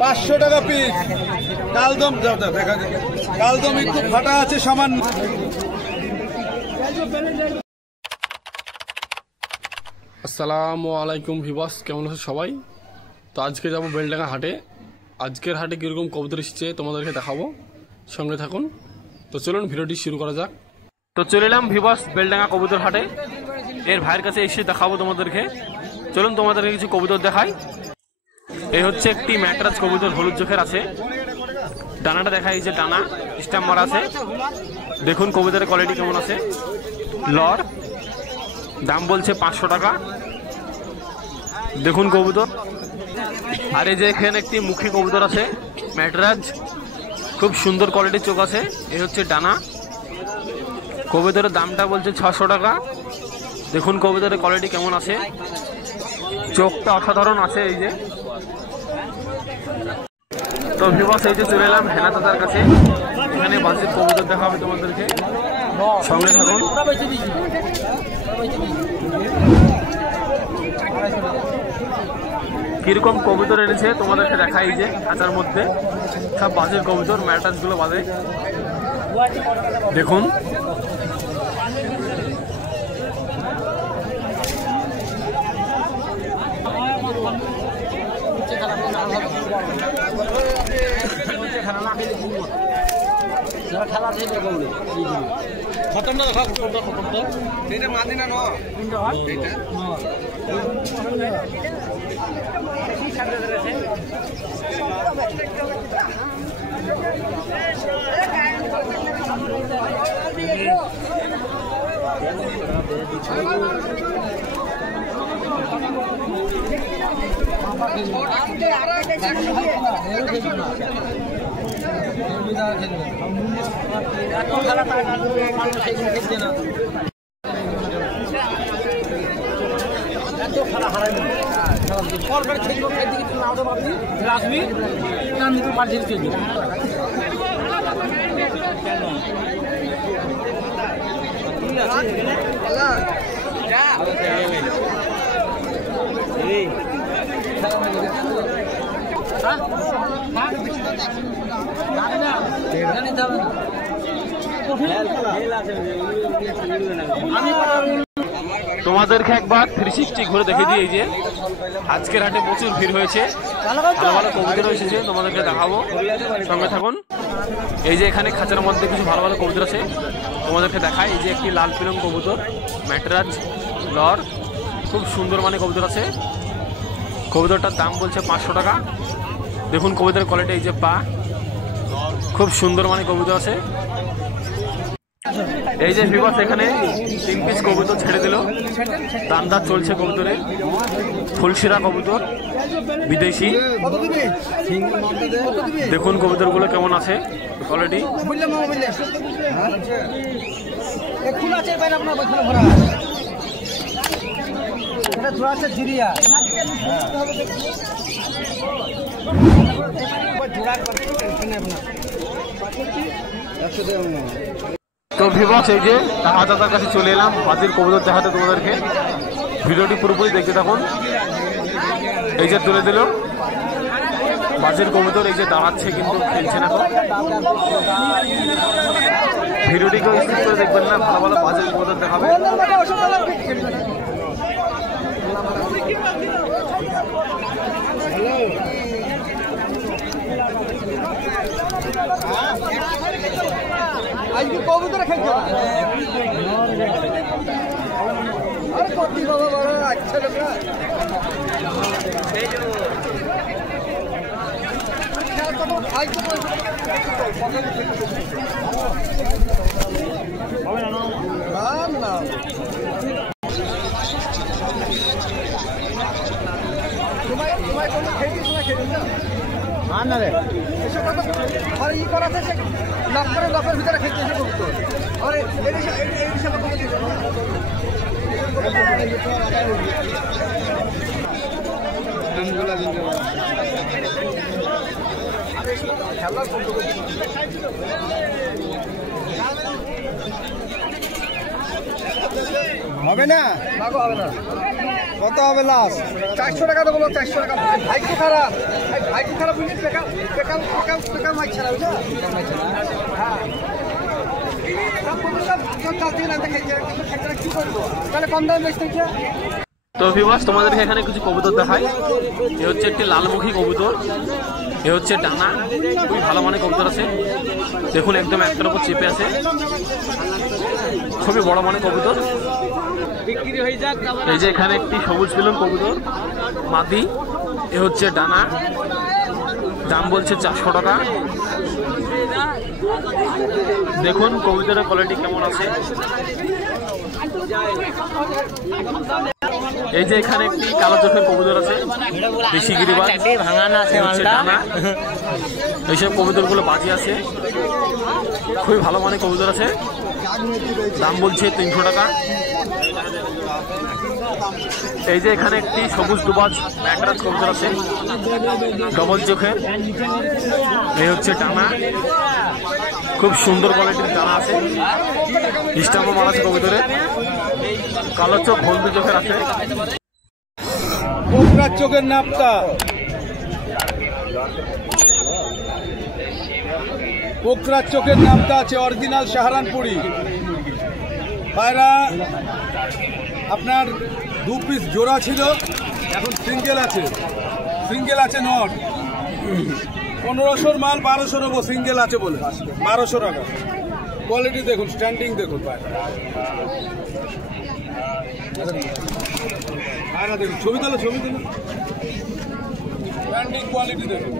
পাঁচশো টাকা পিস কালদম, দেখা যায় কালদম একটু ফাটা আছে সামান্য। আসসালামু আলাইকুম ভিউয়ার্স, কেমন আছো সবাই? তো আজকে যাবো বেলডাঙ্গা হাটে। আজকের হাটে কীরকম কবুতর এসেছে তোমাদেরকে দেখাবো, সঙ্গে থাকুন। তো চলুন ভিডিওটি শুরু করা যাক। তো চলে এলাম ভিউয়ার্স বেলডাঙ্গা কবুতর হাটে। এর ভাইয়ের কাছে এসে দেখাবো তোমাদেরকে। চলুন তোমাদেরকে কিছু কবুতর দেখাই। এই হচ্ছে একটি ম্যাটরাজ কবুতর, হলুদ চোখের আছে। ডানাটা দেখা, এই যে ডানা স্ট্যাম্প মারা আছে। দেখুন কবুতরের কোয়ালিটি কেমন আছে। লর দাম বলছে 500 টাকা। দেখুন কবুতর। আর এই যে এখানে একটি মুখী কবুতর আছে ম্যাটরাজ, খুব সুন্দর কোয়ালিটির চোখ আছে। এই হচ্ছে ডানা। কবুতরের দামটা বলছে 600 টাকা। দেখুন কবুতরের কোয়ালিটি কেমন আছে, চোখটা অসাধারণ আছে। এই যে তো ভিউয়ার্স, এই যে চলে এলাম হেনা দাদার কাছে। এখানে বাসের কবুতর দেখা হবে তোমাদেরকে, সঙ্গে থাকুন। কিরকম কবুতর এনেছে তোমাদেরকে দেখাই। যে খাঁচার মধ্যে সব বাজের কবুতর, ম্যাটাস গুলো বাজে। দেখুন তোমাদেরকে একবার 360 ঘুরে দেখে দিই। এই যে আজকের হাটে প্রচুর ভিড় হয়েছে, ভালো ভালো কবুতর এসেছে, তোমাদেরকে দেখাবো, সঙ্গে থাকুন। এই যে এখানে খাঁচার মধ্যে কিছু ভালো ভালো কবুতর আছে, তোমাদেরকে দেখাই। এই যে একটি লাল পিলং কবুতর ম্যাটরাজ লর, খুব সুন্দর মানে কবুতর আছে। কবুতরটার দাম বলছে 500 টাকা। দেখুন কবুতরের কোয়ালিটি, এই যে পা, খুব সুন্দর মানে কবুতর আছে। এই যে ভিউয়ার্স, এখানে 3 পিস কবুতর ছেড়ে দিল, দামদার চলছে কবুতরে। ফুলশিরা কবুতর বিদেশি। দেখুন কবুতরগুলো কেমন আছে কোয়ালিটি। তো ভিউয়ার্স, এই যে দাদার কাছে চলে এলাম বাজির কবুতর দেখাতে তোমাদেরকে। ভিডিওটি পুরোপুরি দেখতে থাকুন। এই যে তুলে দিল বাজির কবুতর, এই যে দাঁড়াচ্ছে কিন্তু খেলছে না। ভিডিওটিকে স্কিপ করে দেখবেন না, ভালো ভালো বাজির কবুতর দেখাবে। আজকে কবুতর খেলছে আরে কতি বাবা বড় আচ্ছা লোক না রে আর ই করা আছে লকের ভিতরে খেলতে এসে কবুতর আর এই সব হবে না, কত হবে লাস্ট? 400 টাকা দেবো, 400 টাকা। ভাই তো খারাপ, ভাই তো খারাপ বুঝলি, পেকাল মাছ ছাড়া বুঝা। হ্যাঁ কি করবো তাহলে, কম দাম বেচতে। তো ভিউয়ার্স, তোমাদেরকে এখানে কিছু কবুতর দেখাই। এ হচ্ছে একটি লালমুখী কবুতর, এ হচ্ছে ডানা, খুবই ভালো মানের কবুতর আছে। দেখুন একদম একটার উপর চেপে আছে, খুবই বড় মানের কবুতর। এই যে এখানে একটি সবুজ বেলুন কবুতর মাদি, এ হচ্ছে ডানা, দাম বলছে 400 টাকা। দেখুন কবুতরের কোয়ালিটি কেমন আছে। এই যে এখানে একটি কালো চোখের কবুতর আছে, দেশি গিরিবাজ, ডানা। এইসব কবুতরগুলো বাজি আছে, খুবই ভালো মানের কবুতর আছে। দাম বলছে 300 টাকা। এই যে এখানে একটি সবুজ দুবাজ ম্যাকরাজ কবুতর আছে, ডবল চোখের, এই হচ্ছে ডানা, খুব সুন্দর কোয়ালিটির ডানা আছে, স্টাম্পও মারা আছে কবুতরের। কালো চোখ হলদু চোখের আছে। কোকড়ার চোখের নাপতা, কোকড়ার চোখের নাপতা আছে, অরিজিনাল সাহারানপুরি। পায়রা আপনার 2 পিস জোড়া ছিল, এখন সিঙ্গেল আছে, সিঙ্গেল আছে নট। 1500 মাল 1200 নেবো, সিঙ্গেল আছে বলে 1200 টাকা। কোয়ালিটি দেখুন, স্ট্যান্ডিং দেখুন, পায়রা দেখুন, ছবি তোলো, স্ট্যান্ডিং কোয়ালিটি দেখুন।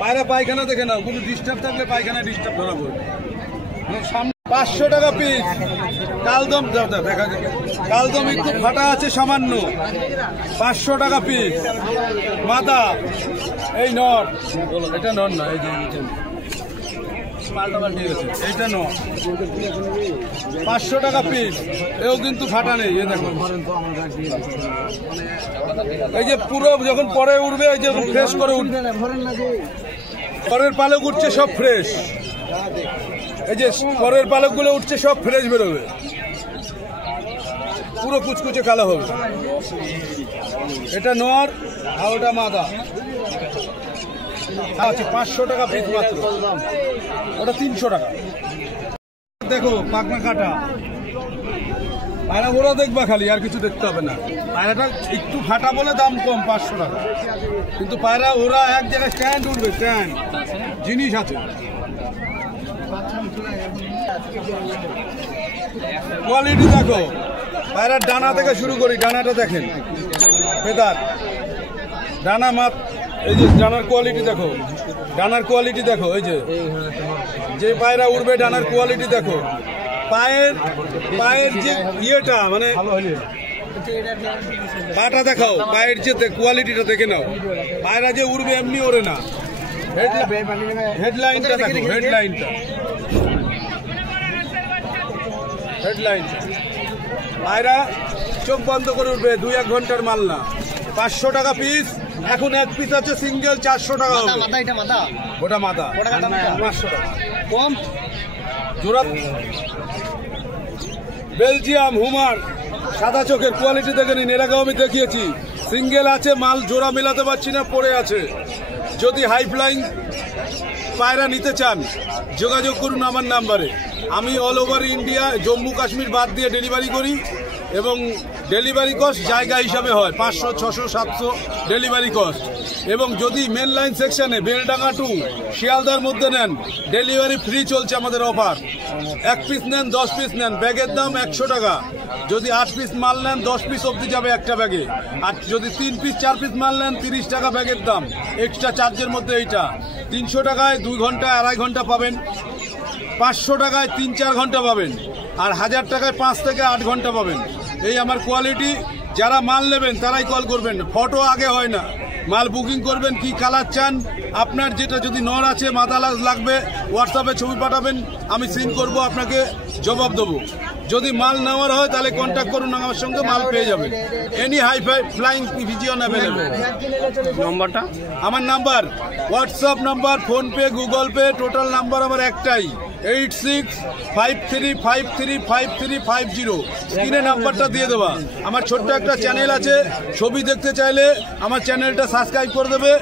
পায়রা পায়খানা দেখে নাও, কোনো ডিস্টার্ব থাকলে পায়খানা ডিস্টার্ব ধরা পড়বে। 500 টাকা পিস। কালদম দেখা যায়, কালদম একটু ফাটা আছে সামান্য, 500 টাকা পিস। মাদা, এই নট, এটা নট না, এই যে এইটা নট, 500 টাকা পিস। এও কিন্তু ফাটা নেই, এ দেখো, এই যে পুরো যখন পরে উঠবে, এই যে ফ্রেশ করে উঠবে, পরের পালক উঠছে সব ফ্রেশ, এই যে পরের পালক গুলো উঠছে সব ফ্রেশ বেরোবে, পুরো কুচকুচে কালো হবে। এটা নর আর ওটা মাদা আছে, 500 টাকা পিস মাত্র, ওটা 300 টাকা। দেখো পাখনা কাটা পায়রা, ওরা দেখবা খালি, আর কিছু দেখতে হবে না। পায়রাটা একটু ফাটা বলে দাম কম, 500 টাকা। কিন্তু পায়রা ওরা এক জায়গায় স্ট্যান্ড উঠবে, স্ট্যান্ড জিনিস আছে। কোয়ালিটি দেখো, পায়রার ডানা থেকে শুরু করি, ডানাটা দেখেন, ফেদার ডানা মাপ, এই যে ডানার কোয়ালিটি দেখো, ডানার কোয়ালিটি দেখো, এই যে পায়রা উঠবে ডানার কোয়ালিটি দেখো, পায়ের যে ইয়েটা মানে পাটা দেখাও, পায়ের যে কোয়ালিটিটা দেখে নাও। পায়রা যে উড়বে এমনি ওড়ে না। হেডলাইনটা দেখো, হেডলাইনটা পায়রা চোখ বন্ধ করে উঠবে, 2-1 ঘন্টার মাল না। 500 টাকা পিস। এখন এক পিস আছে সিঙ্গেল, 400 টাকা হবে। ওটা মাথা 500 টাকা কম জোড়া। বেলজিয়াম হুমার সাদা চোখের কোয়ালিটি দেখে নিন, এর আগেও আমি দেখিয়েছি। সিঙ্গেল আছে, মাল জোড়া মেলাতে পারছি না, পড়ে আছে। যদি হাই ফ্লাইং পায়রা নিতে চান যোগাযোগ করুন আমার নাম্বারে। আমি all over India, Jammu Kashmir বাদ দিয়ে ডেলিভারি করি, এবং ডেলিভারি কস্ট জায়গা হিসাবে হয়, 500, 600, 700 ডেলিভারি কস্ট। এবং যদি মেন লাইন সেকশনে বেলডাঙ্গা টু শিয়ালদার মধ্যে নেন, ডেলিভারি ফ্রি চলছে আমাদের অফার। 1 পিস নেন, 10 পিস নেন, ব্যাগের দাম 100 টাকা। যদি 8 পিস মাল নেন, 10 পিস অবধি যাবে একটা ব্যাগে। আর যদি 3 পিস 4 পিস মাল নেন, 30 টাকা ব্যাগের দাম, এক্সট্রা চার্জের মধ্যে এইটা। 300 টাকায় 2 ঘন্টা 2.5 ঘন্টা পাবেন, 500 টাকায় 3-4 ঘন্টা পাবেন, আর 1000 টাকায় 5 থেকে 8 ঘন্টা পাবেন। এই আমার কোয়ালিটি। যারা মাল নেবেন তারাই কল করবেন, ফটো আগে হয় না। মাল বুকিং করবেন, কি কালার চান, আপনার যেটা যদি নর আছে, মাদা লাগবে, হোয়াটসঅ্যাপে ছবি পাঠাবেন, আমি সিন করব, আপনাকে জবাব দেবো। যদি মাল নেওয়ার হয় তাহলে কন্ট্যাক্ট করুন আমার সঙ্গে, মাল পেয়ে যাবেন। Any high flying pigeon available. নম্বরটা আমার number, WhatsApp number, PhonePe, Google Pay, total number আমার একটাই। 8653535350 স্ক্রিনে নাম্বারটা দিয়ে দেওয়া। আমার ছোট্ট একটা চ্যানেল আছে, ছবি দেখতে চাইলে আমার চ্যানেলটা সাবস্ক্রাইব করে দেবে,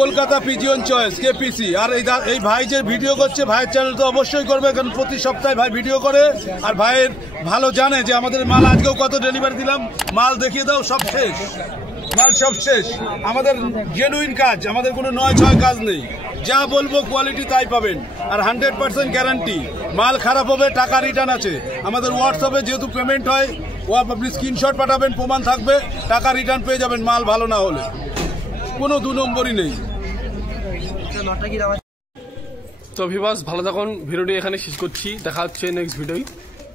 কলকাতা পিজিয়ন চয়েস কেপিসি। আর এই ভাই যে ভিডিও করছে, ভাইয়ের চ্যানেল তো অবশ্যই করবে, কারণ প্রতি সপ্তাহে ভাই ভিডিও করে। আর ভাইয়ের ভালো জানে যে আমাদের মাল আজকেও কত ডেলিভারি দিলাম, মাল দেখিয়ে দাও, সব শেষ, মাল সব শেষ। আমাদের জেনুইন কাজ, আমাদের কোনো 9-6 কাজ নেই, যা বলবো কোয়ালিটি তাই পাবেন। আর 100% গ্যারান্টি, মাল খারাপ হবে টাকা রিটার্ন আছে। আমাদের হোয়াটসঅ্যাপে যেহেতু পেমেন্ট হয়, আপনি স্ক্রিনশট পাঠাবেন, প্রমাণ থাকবে, টাকা রিটার্ন পেয়ে যাবেন মাল ভালো না হলে, কোনো 2 নম্বরই নেই। তো ভিউয়ার্স ভালো থাকুন, ভিডিওটি এখানে শেষ করছি, দেখা হচ্ছে নেক্সট ভিডিওয়।